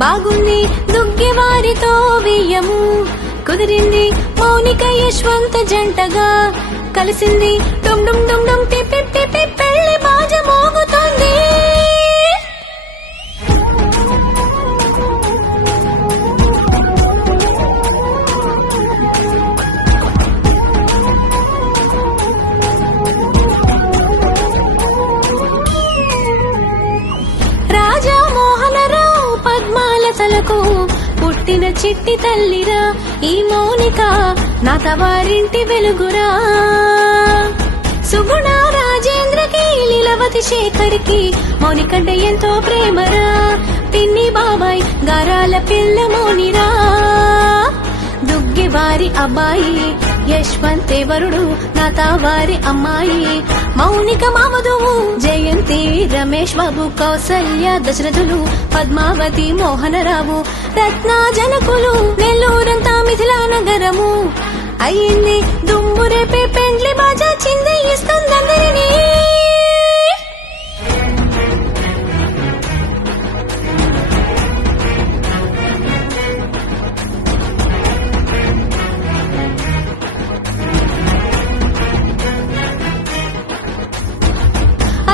బాగుంది దుగ్గి వారితో వియ్యము కుదిరింది మౌనిక యశ్వంత్ జంటగా కలిసింది డుమ్ డుమ్ డుమ్ డుమ్ పిపి పిపి పెళ్లి బాజ మోగుతోంది రాజా మోహనరావు పద్మాలతలకు పుట్టిన చిట్టి తల్లిరా ఈ మౌనిక నా తవారింటి వెలుగురా సుగుణ రాజేంద్రకి లీలవతి శేఖర్కి మౌనికంటే ఎంతో ప్రేమరా పిన్ని బాబాయ్ గారాల పిల్ల మౌనిరా దుగ్గి వారి అబ్బాయి యశ్వంత్ వరుడు నా తావారి అమ్మాయి మౌనిక మామధువు జయంతి రమేష్ బాబు కౌసల్య దశరథులు పద్మావతి మోహనరావు రత్న జనకులు నెల్లూరంతా మిథిలా నగరము అయ్యింది దుమ్ము రేపే పెండ్లి బాజా చింది ఇస్తుందందరినీ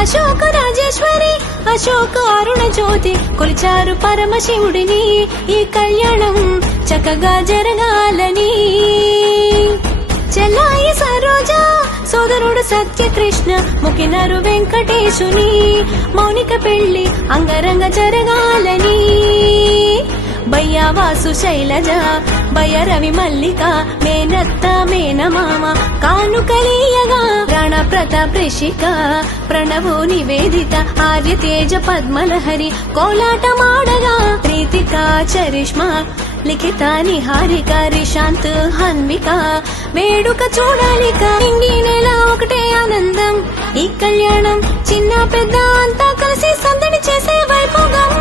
అశోక రాజేశ్వరి అశోక అరుణ జ్యోతి కొలిచారు పరమశివుడిని ఈ కళ్యాణం చక్కగా జరగాలని చెల్లాయి సరోజ సోదరుడు సత్యకృష్ణ ముకినరు వెంకటేశుని మౌనిక పెళ్లి అంగరంగ జరగాలని బయ్యావాసు శైలజ భయరవి మల్లిక మేనత్త మేనమామ కానుకలీయగా రాణ ప్రతాప్ రిషిక ప్రణవు నివేదిత ఆర్యతేజ పద్మలహరి కోలాటమాడగా ప్రీతిక చరిష్మా లిఖిత నిహారిక రిశాంత్ హన్విక వేడుక చూడాలిక ఇంగి నెల ఒకటే ఆనందం ఈ కళ్యాణం చిన్న పెద్ద అంతా కలిసి సందడి చేసే వైభోగం